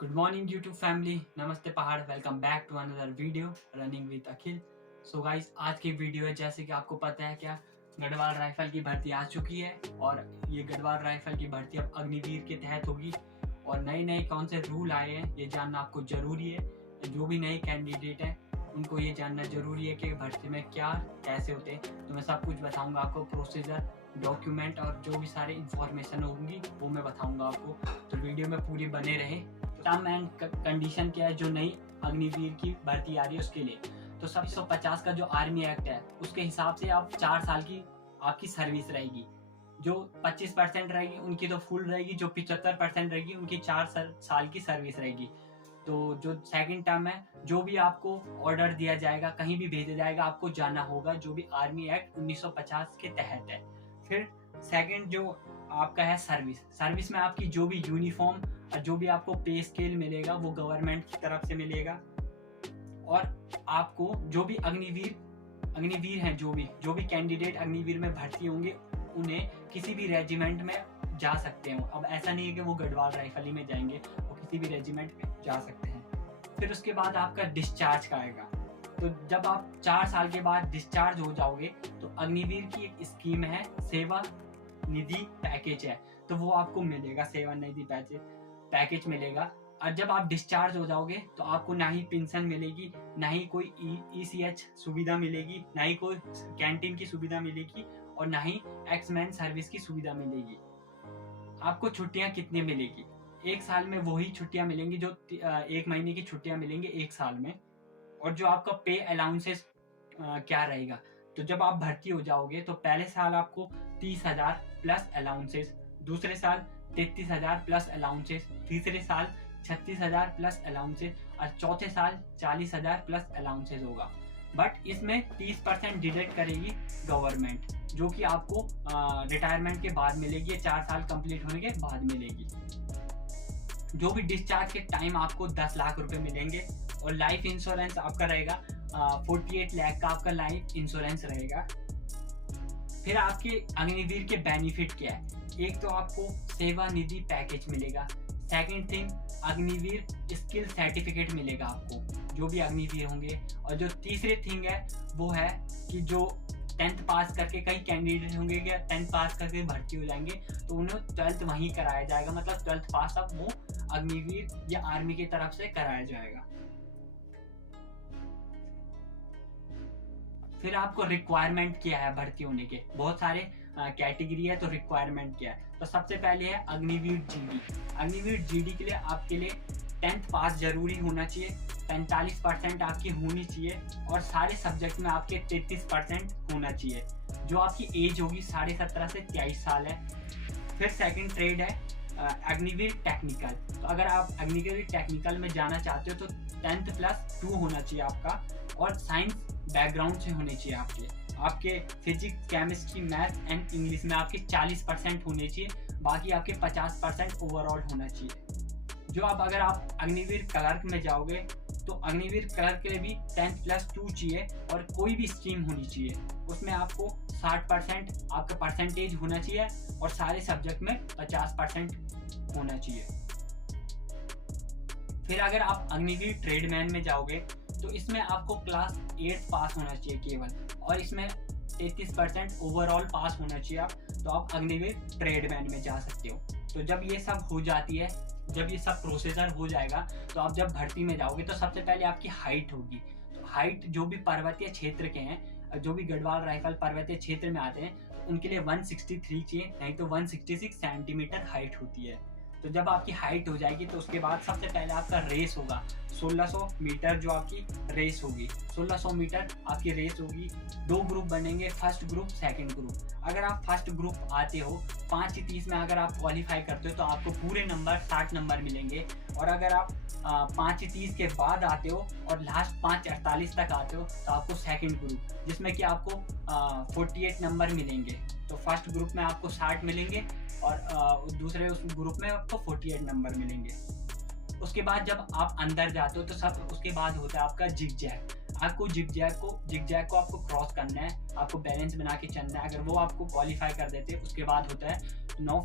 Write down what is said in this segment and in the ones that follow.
Good morning YouTube family, नमस्ते पहाड़। Welcome back to another video running with Akhil. So guys, आज की video है, जैसे कि आपको पता है क्या, गढ़वाल राइफल की भर्ती आ चुकी है और ये गढ़वाल राइफल की भर्ती अब अग्निवीर के तहत होगी और नए नए कौन से रूल आए हैं ये जानना आपको ज़रूरी है। जो भी नए कैंडिडेट हैं उनको ये जानना ज़रूरी है कि भर्ती में क्या कैसे होते हैं। तो मैं सब कुछ बताऊँगा आपको, प्रोसीजर, डॉक्यूमेंट और जो भी सारी इंफॉर्मेशन होंगी वो मैं बताऊँगा आपको। तो वीडियो में पूरी बने रहे। टर्म एंड कंडीशन क्या है जो नई अग्निवीर की भर्ती आ रही है उसके लिए। तो 750 का जो आर्मी एक्ट है उसके हिसाब से आप 4 साल की आपकी सर्विस रहेगी। जो 25% रहेगी उनकी तो फुल रहेगी, जो 75% रहेगी उनकी 4 साल की सर्विस रहेगी। तो जो सेकंड टर्म है, जो भी आपको ऑर्डर दिया जाएगा, कहीं भी भेजा जाएगा, आपको जाना होगा, जो भी आर्मी एक्ट 1950 के तहत है। फिर सेकंड जो आपका है सर्विस में आपकी जो भी यूनिफॉर्म और जो भी आपको पे स्केल मिलेगा वो गवर्नमेंट की तरफ से मिलेगा। और आपको जो भी अग्निवीर हैं, जो भी कैंडिडेट अग्निवीर में भर्ती होंगे उन्हें किसी भी रेजिमेंट में जा सकते हो। अब ऐसा नहीं है कि वो गढ़वाल राइफल में जाएंगे, वो किसी भी रेजिमेंट में जा सकते हैं। फिर उसके बाद आपका डिस्चार्ज का आएगा। तो जब आप 4 साल के बाद डिस्चार्ज हो जाओगे तो अग्निवीर की एक स्कीम है, सेवा निधि पैकेज है, तो वो आपको मिलेगा, सेवा निधि पैकेज मिलेगा। और जब आप डिस्चार्ज हो जाओगे तो आपको ना ही पेंशन मिलेगी, ना ही कोई ECH सुविधा मिलेगी, ना ही कोई कैंटीन की सुविधा मिलेगी और ना ही एक्समैन सर्विस की सुविधा मिलेगी। आपको छुट्टियां कितनी मिलेगी? एक साल में वही छुट्टियां मिलेंगी जो 1 महीने की छुट्टियां मिलेंगी एक साल में। और जो आपका पे अलाउंसेस क्या रहेगा, तो जब आप भर्ती हो जाओगे तो पहले साल आपको 30,000 प्लस अलाउंसेस, दूसरे साल 33,000 प्लस अलाउंसेस, तीसरे साल 36,000 प्लस अलाउंसेस और चौथे साल 40,000 प्लस अलाउंसेस होगा। बट इसमें 30% डिडक्ट करेगी गवर्नमेंट, जो कि आपको रिटायरमेंट के बाद मिलेगी, 4 साल कंप्लीट होने के बाद मिलेगी। जो भी डिस्चार्ज के टाइम आपको 10 लाख रुपए मिलेंगे और लाइफ इंश्योरेंस आपका रहेगा 48 लाख का आपका लाइफ इंश्योरेंस रहेगा। फिर आपके अग्निवीर के बेनिफिट क्या है? एक तो आपको सेवा निधि पैकेज मिलेगा। Second thing, Agniveer skill certificate मिलेगा आपको, जो भी अग्निवीर होंगे। और जो तीसरे थिंग है वो है कि जो 10th पास करके, कई कैंडिडेट होंगे क्या 10th पास करके भर्ती हो जाएंगे तो उन्हें 12th वहीं कराया जाएगा, मतलब 12th पास अब वो अग्निवीर या आर्मी की तरफ से कराया जाएगा। फिर आपको रिक्वायरमेंट क्या है भर्ती होने के? बहुत सारे कैटेगरी है, तो रिक्वायरमेंट क्या है? तो सबसे पहले है अग्निवीर GD। अग्निवीर GD के लिए आपके लिए 10th पास जरूरी होना चाहिए, 45% आपकी होनी चाहिए और सारे सब्जेक्ट में आपके 33% होना चाहिए। जो आपकी एज होगी 17.5 से 23 साल है। फिर सेकंड ट्रेड है अग्निवीर टेक्निकल। तो अगर आप अग्निवीर टेक्निकल में जाना चाहते हो तो 10th प्लस 2 होना चाहिए आपका और साइंस बैकग्राउंड से होने चाहिए आपके physics, chemistry, math and English में आपके 40% होने चाहिए, बाकी आपके 50% ओवरऑल होना चाहिए। जो अगर आप अग्निवीर क्लर्क में जाओगे तो अग्निवीर क्लर्क के लिए भी 10th प्लस 2 चाहिए और कोई भी स्ट्रीम होनी चाहिए, उसमें आपको 60% आपका परसेंटेज होना चाहिए और सारे सब्जेक्ट में 50% होना चाहिए। फिर अगर आप अग्निवीर ट्रेडमैन में जाओगे तो इसमें आपको क्लास 8 पास होना चाहिए केवल, और इसमें 33% ओवरऑल पास होना चाहिए आप, तो आप अग्निवीर ट्रेडमैन में जा सकते हो। तो जब ये सब हो जाती है, जब ये सब प्रोसीजर हो जाएगा तो आप जब भर्ती में जाओगे तो सबसे पहले आपकी हाइट होगी। तो हाइट जो भी पर्वतीय क्षेत्र के हैं, जो भी गढ़वाल राइफल पर्वतीय क्षेत्र में आते हैं, तो उनके लिए 163 चाहिए, नहीं तो 166 सेंटीमीटर हाइट होती है। तो जब आपकी हाइट हो जाएगी तो उसके बाद सबसे पहले आपका रेस होगा 1600 मीटर, जो आपकी रेस होगी 1600 मीटर आपकी रेस होगी। 2 ग्रुप बनेंगे, फर्स्ट ग्रुप, सेकंड ग्रुप। अगर आप फर्स्ट ग्रुप आते हो 5:30 में अगर आप क्वालिफाई करते हो तो आपको पूरे नंबर 60 नंबर मिलेंगे। और अगर आप 5:30 के बाद आते हो और लास्ट 5:48 तक आते हो तो आपको सेकंड ग्रुप, जिसमें कि आपको 48 नंबर मिलेंगे। तो फर्स्ट ग्रुप में आपको 60 मिलेंगे और दूसरे उस ग्रुप में आपको 48 नंबर मिलेंगे। उसके बाद जब आप अंदर जाते हो तो सब उसके बाद होता है आपका जिग जैग। आपको जिगजैग को आपको क्रॉस करना है, आपको बैलेंस बना के चलना है। अगर वो आपको क्वालिफाई कर देते हैं, उसके बाद होता है 9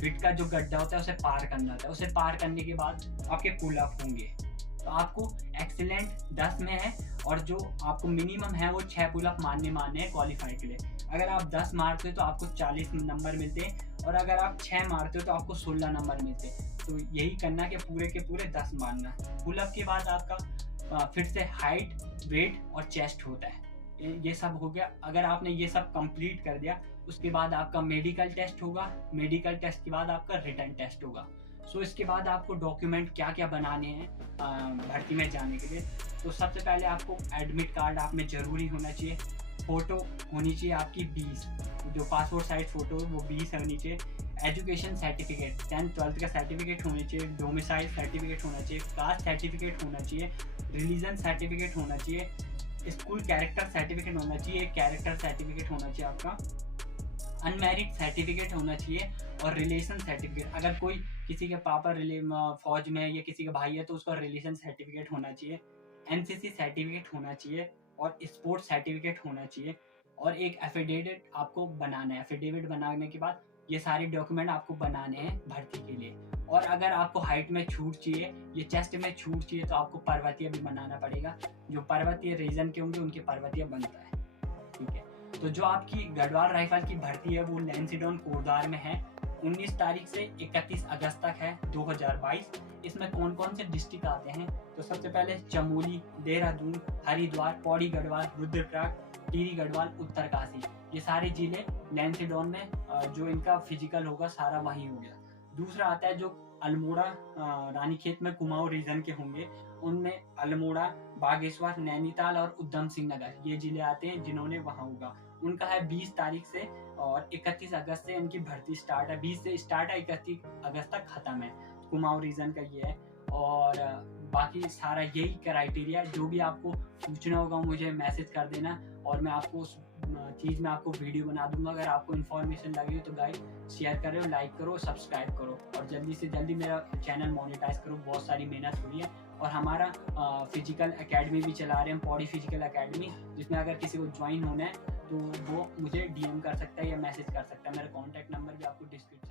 फीट का जो गड्ढा होता है उसे पार करना होता है। उसे पार करने के बाद आपके पुल अप होंगे। तो आपको एक्सीलेंट 10 में है और जो आपको मिनिमम है वो 6 पुल अप मारने हैं क्वालिफाई के लिए। अगर आप 10 मारते हो तो आपको 40 नंबर मिलते हैं और अगर आप 6 मारते हो तो आपको 16 नंबर मिलते हैं। तो यही करना कि पूरे के पूरे 10 मारना। पुल अप के बाद आपका फिर से हाइट, वेट और चेस्ट होता है। ये सब हो गया। अगर आपने ये सब कंप्लीट कर दिया उसके बाद आपका मेडिकल टेस्ट होगा। मेडिकल टेस्ट के बाद आपका रिटन टेस्ट होगा। सो इसके बाद आपको डॉक्यूमेंट क्या क्या बनाने हैं भर्ती में जाने के लिए। तो सबसे पहले आपको एडमिट कार्ड आप में ज़रूरी होना चाहिए। फ़ोटो होनी चाहिए आपकी 20, जो पासपोर्ट साइज फ़ोटो वो 20 होनी चाहिए। एजुकेशन सर्टिफिकेट 10th 12th का सर्टिफिकेट होना चाहिए। डोमिसाइल सर्टिफिकेट होना चाहिए। कास्ट सर्टिफिकेट होना चाहिए। रिलीजन सर्टिफिकेट होना चाहिए। स्कूल कैरेक्टर सर्टिफिकेट होना चाहिए। कैरेक्टर सर्टिफिकेट होना चाहिए आपका। अनमैरिड सर्टिफिकेट होना चाहिए और रिलेशन सर्टिफिकेट। अगर कोई किसी के पापा फौज में है या किसी का भाई है तो उसका रिलेशन सर्टिफिकेट होना चाहिए। एनसीसी सर्टिफिकेट होना चाहिए और स्पोर्ट्स सर्टिफिकेट होना चाहिए और एक एफिडेविट आपको बनाना है। एफिडेविट बनाने के बाद ये सारे डॉक्यूमेंट आपको बनाने हैं भर्ती के लिए। और अगर आपको हाइट में छूट चाहिए, ये चेस्ट में छूट चाहिए, तो आपको पर्वतीय भी बनाना पड़ेगा। जो पर्वतीय रीजन के होंगे उनके पर्वतीय बनता है, ठीक है। तो जो आपकी गढ़वाल राइफल की भर्ती है वो लैंसीडॉन कोटद्वार में है। 19 तारीख से 31 अगस्त तक है 2022। इसमें कौन कौन से डिस्ट्रिक्ट आते हैं? तो सबसे पहले चमोली, देहरादून, हरिद्वार, पौड़ी गढ़वाल, रुद्रप्रयाग, टिहरी गढ़वाल, उत्तरकाशी, ये सारे जिले लैंसीडॉन में जो इनका फिजिकल होगा सारा वहीं हो गया। दूसरा आता है जो अल्मोड़ा, रानीखेत में कुमाऊं रीजन के होंगे, उनमें अल्मोड़ा, बागेश्वर, नैनीताल और उधम सिंह नगर ये जिले आते हैं जिन्होंने वहाँ होगा। उनका है 20 तारीख से और 31 अगस्त से इनकी भर्ती स्टार्ट है। 20 से स्टार्ट है, 31 अगस्त तक खत्म है। कुमाऊं रीजन का ये है। और बाकी सारा यही क्राइटेरिया। जो भी आपको पूछना होगा मुझे मैसेज कर देना और मैं आपको उस चीज़ में आपको वीडियो बना दूंगा। अगर आपको इन्फॉर्मेशन लगी हो तो गाइस शेयर करो, लाइक करो, सब्सक्राइब करो और जल्दी से जल्दी मेरा चैनल मोनेटाइज करो। बहुत सारी मेहनत हुई है और हमारा फिजिकल एकेडमी भी चला रहे हैं, पौड़ी फिजिकल एकेडमी, जिसमें अगर किसी को ज्वाइन होना है तो वो मुझे DM कर सकता है या मैसेज कर सकता है। मेरा कॉन्टैक्ट नंबर भी आपको डिस्क्रिप्शन